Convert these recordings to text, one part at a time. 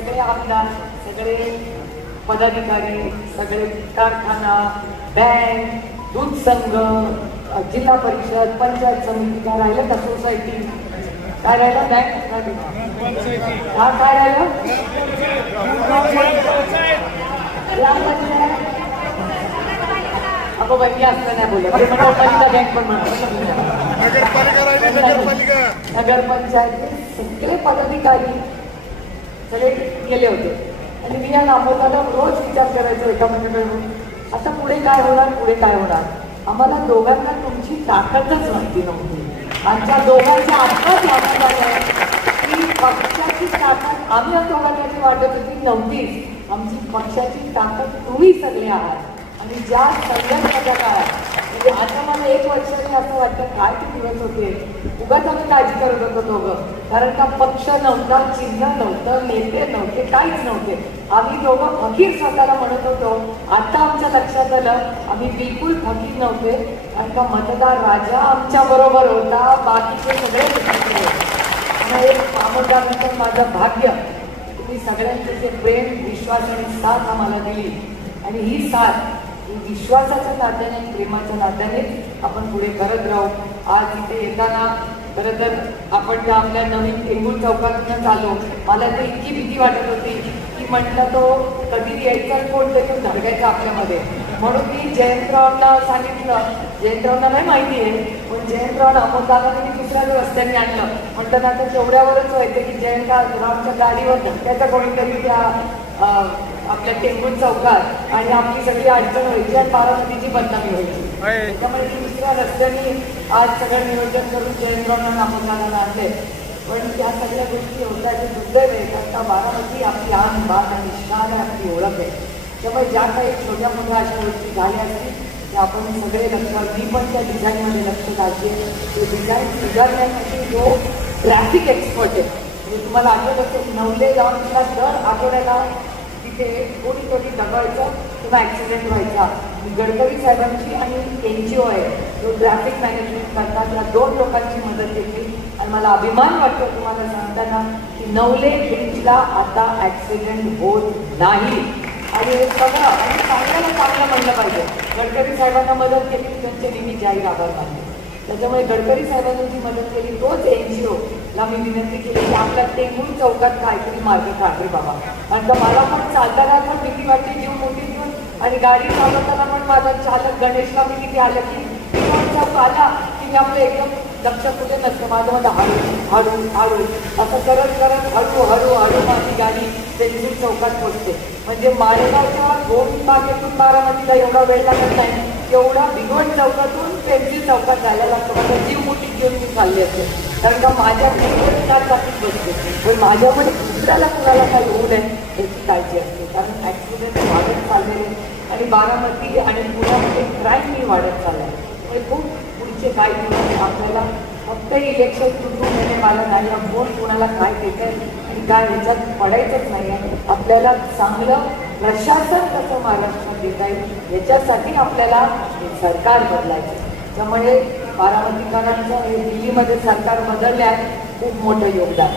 सगळे आमदार, सगळे पदाधिकारी, सगळे कारखाना, बँक, दूध संघ, जिल्हा परिषद, पंचायत समिती, काय राहिलं का सोसायटी, काय राहिलं बँक, हा काय राहिलं अगो बाई असं नाही बोलत, नगरपालिका बँक पण नगरपंचायत सगळे पदाधिकारी सगळे गेले होते आणि मी या नामोदाला रोज विचार करायचो एका मिनिटाकडून, आता पुढे काय होणार, पुढे काय होणार. आम्हाला दोघांना तुमची ताकदच माहिती नव्हती. आमच्या दोघांच्या आत्ताच वाटत आलं की पक्षाची ताकद आम्ही दोघांची वाटत होती नव्हतीच. आमची पक्षाची ताकद तुम्ही सगळे आहात. आणि ज्या संघर्षाच्या काळात म्हणजे आता मला 1 वर्षाने असं वाटतं काय ते दिवस होते, उगाच आम्ही काळजी करत होतो दोघं. कारण का पक्ष नव्हता, चिन्ह नव्हतं, नेते नव्हते, काहीच नव्हते. आम्ही दोघं फकीर स्वतःला म्हणत होतो. आता आमच्या लक्षात आलं आम्ही बिलकुल फकीर नव्हते. कारण का मतदार राजा आमच्या बरोबर होता, बाकीचे सगळे कामगारांचं माझं भाग्य. तुम्ही सगळ्यांचे जे प्रेम, विश्वास आणि साथ आम्हाला दिली आणि ही साथ विश्वासाच्या नात्याने, प्रेमाच्या नात्याने आपण पुढे करत राहू. आज इथे येताना खरं तर आपण आपल्या नवीन टेंबूर चौकातूनच आलो. मला तर इतकी भीती वाटत होती की म्हटलं तो कधी यायचा कोण देखील धडकायचा आपल्यामध्ये. म्हणून मी जयंतरावांना सांगितलं, जयंतरावांना नाही माहिती आहे पण जयंतराव अमोलदादांनी मी दुसऱ्याच रस्त्याने आणलं. म्हटलं ना तर तेवढ्यावरच व्हायचं की जयंतरावच्या गाडीवर धक्क्याचा कोणीतरी त्या आपल्या टेंबूर चौकात आणि आपली सगळी अडचण व्हायची आणि बारामतीची बदनामी व्हायची. त्यामुळे मी दुसऱ्या रस्त्याने आज सगळं नियोजन करून जयंतरावांना अमोलदादांना आणले. पण त्या सगळ्या गोष्टी होत्या ते दुर्दैव आहे. आता बारामती आपली आन बाण आणि शान आपली ओळख आहे. त्यामुळे ज्या काही छोट्या मोठ्या अशा गोष्टी झाल्या असतील त्या आपण सगळे लक्षात, मी पण त्या डिझाईनमध्ये लक्ष घालते. ते डिझाईन सुधारण्यासाठी जो ट्रॅफिक एक्सपर्ट आहे म्हणजे तुम्हाला आठवत असेल नवले गावांच्या दर आठवड्याला तिथे कोणी दगायचं किंवा ॲक्सिडेंट व्हायचा. गडकरी साहेबांची आणि NGO आहे जो ट्रॅफिक मॅनेजमेंट करतात, त्या 2 लोकांची मदत घेतली आणि मला अभिमान वाटतो तुम्हाला सांगताना की नवले ब्रिजला आता ॲक्सिडेंट होत नाही. आणि हे सगळं आणि चांगलं म्हणलं पाहिजे. गडकरी साहेबांना मदत केली, त्यांचे नेहमी जाहीर आभार मानले. त्याच्यामुळे गडकरी साहेबांनी जी मदत केली तोच NGO ला मी विनंती केली की आपल्या टेंबूर चौकात काहीतरी मार्ग काढले बाबा. कारण का मला पण चालताना पण भीती वाटते जीव मोठी घेऊन आणि गाडी चालवताना पण माझा चालक गणेशला मी किती आलं की चौक आला की मी आपलं एकदम लक्ष कुठे नसतं. माझं हळू असं करत हळू माझी गाडी टेंबूर चौकात पोचते. म्हणजे मालेगावच्या 2 बागेतून बारामतीला एवढा वेळ लागत नाही, एवढा भिगवण चौकातून पेन्सिल चौकात जायला लागतो. माझा जीव मुठीत घेऊन मी चालली असते. कारण का माझ्या काय बाकीत बसते पण माझ्यामध्ये दुसऱ्याला कुणाला काही होऊ नये याची काळजी असते. कारण ॲक्सिडेंट वाढत चाललेले आणि बारामती आणि पुण्यामध्ये क्राईमही वाढत चाललं आहे. त्यामुळे खूप पुढचे काही दिवस आपल्याला फक्त इलेक्शन सुरू घेणे मला नाही, कोण कोणाला काय देत आहे आणि काय ह्याच्यात पडायचंच नाही आहे. आपल्याला चांगलं प्रशासन कसं महाराष्ट्रात देता येईल याच्यासाठी आपल्याला सरकार बदलायचं. त्यामुळे बारामतीकरांचं हे दिल्लीमध्ये सरकार बदलण्यात खूप मोठं योगदान.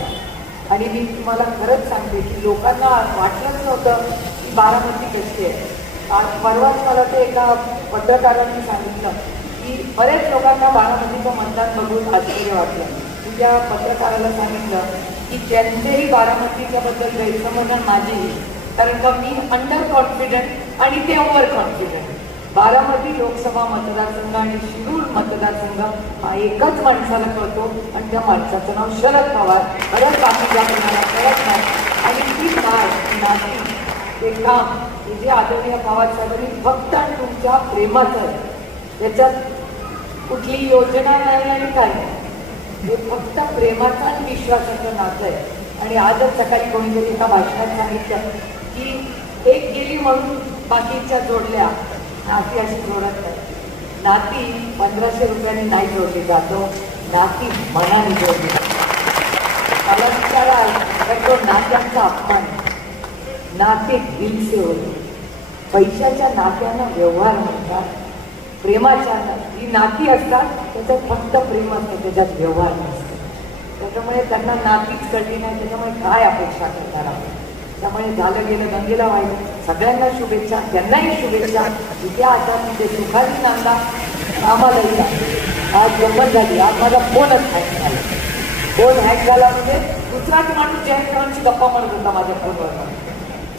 आणि मी तुम्हाला खरंच सांगते की लोकांना वाटलंच नव्हतं की बारामती कशी आहे. आज परवाच मला ते एका पत्रकारांनी सांगितलं की बरेच लोकांना बारामतीचं मतदान बघून आश्चर्य वाटलं. मी त्या पत्रकाराला सांगितलं की ज्यांचेही बारामतीच्याबद्दल गैरसमज माझी, कारण का मी अंडर कॉन्फिडंट आणि ते ओव्हर कॉन्फिडंट. बारामती लोकसभा मतदारसंघ आणि शिरूर मतदारसंघ हा एकच माणसाला कळतो आणि त्या माणसाचं नाव शरद पवार. बरंच बाकी ज्या कोणाला कळत नाही. आणि ती नाती ते काम हे जे आदरणीय पवार साहेबांनी फक्त आणि तुमच्या प्रेमाचं आहे. त्याच्यात कुठली योजना नाही आणि काय नाही, हे फक्त प्रेमाचं आणि विश्वासाचं नातं आहे. आणि आजच सकाळी कोणीतरी एका भाषणात सांगितलं की एक गेली म्हणून बाकीच्या जोडल्या, नाती अशी जोडत नाही. नाती 1500 रुपयाने नाही जोडली जातो, नाती मनाने जोडली जातो. मला विचारा तर तो नात्यांचा अपमान, नाते दिल से होते. पैशाच्या नात्यानं व्यवहार म्हणतात, प्रेमाच्या ही नाती असतात त्याच्यात फक्त प्रेम असतं, त्याच्यात व्यवहार नसतो. त्याच्यामुळे त्यांना नातीच कळली नाही. त्याच्यामुळे काय अपेक्षा करणार आपण. त्यामुळे झालं गेलं गंगेला वाहिलं. सगळ्यांना शुभेच्छा, त्यांनाही शुभेच्छा. इथे आता तिथे सुखाची नांदा आम्हालाही आहे. आज गंमत झाली, आज माझा फोनच हॅक झाला. फोन हॅक झाला म्हणजे दुसराच माणूस जयंतरावांची गप्पा मारत होता माझ्या फोनवर.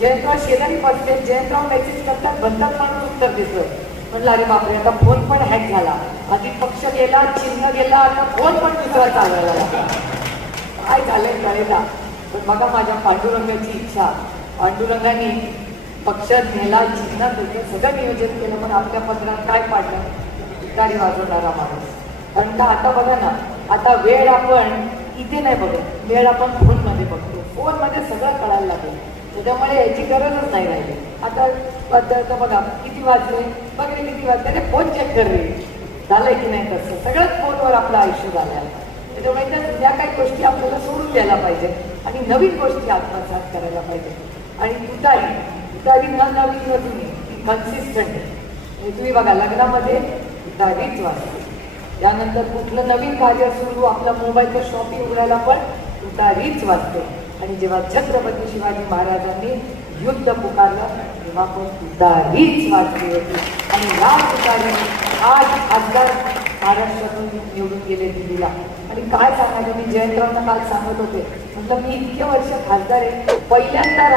जयंतराव शेजारी बसले, जयंतराव मेसेज करतात, बनतात माणूस उत्तर देतोय. म्हणलं अरे बापरे, आता फोन पण हॅक झाला, आधी पक्ष गेला, चिन्ह गेला, आता फोन पण दुसरा चालवायला लागला. काय झालंय कळेला. पण बघा माझ्या पांडुरंगाची इच्छा, पांडुरंगाने पक्ष नेला, चिन्ह दिलं, सगळं नियोजन केलं. पण आपल्या पत्रात काय पाडलं, गाडी वाजवणारा माणूस. कारण का आता बघा ना, आता वेळ आपण इथे नाही बघत, वेळ आपण फोनमध्ये बघतो. फोनमध्ये सगळं कळायला लागेल, त्याच्यामुळे याची गरजच नाही राहिली. आता बघा किती वाजले, बघ रे किती वाजले, अरे फोन चेक कर रे, झालंय की नाही. तसं सगळंच फोनवर आपलं आयुष्य झालं आहे. त्याच्यामुळे त्या जुन्या काही गोष्टी आपल्याला सोडून द्यायला पाहिजे आणि नवीन गोष्टी आत्मसात करायला पाहिजे. आणि तुतारी न नवीन नवीन ती कन्सिस्टंट आहे. तुम्ही बघा लग्नामध्ये तुतारीच वाजते, त्यानंतर कुठलं नवीन कार्य सुरू, आपला मोबाईलचं शॉपिंग उघडायला पण तुतारीच वाजते. आणि जेव्हा छत्रपती शिवाजी महाराजांनी युद्ध पुकारलं तेव्हा पण तुतारीच वाजली होती. आणि या तुतारीने आज खासदार महाराष्ट्रातून निवडून गेले दिल्लीला. आणि काय सांगायचं, मी जयंतरावांना काल सांगत होते, म्हटलं मी इतके वर्ष खासदार आहे, पहिल्यांदा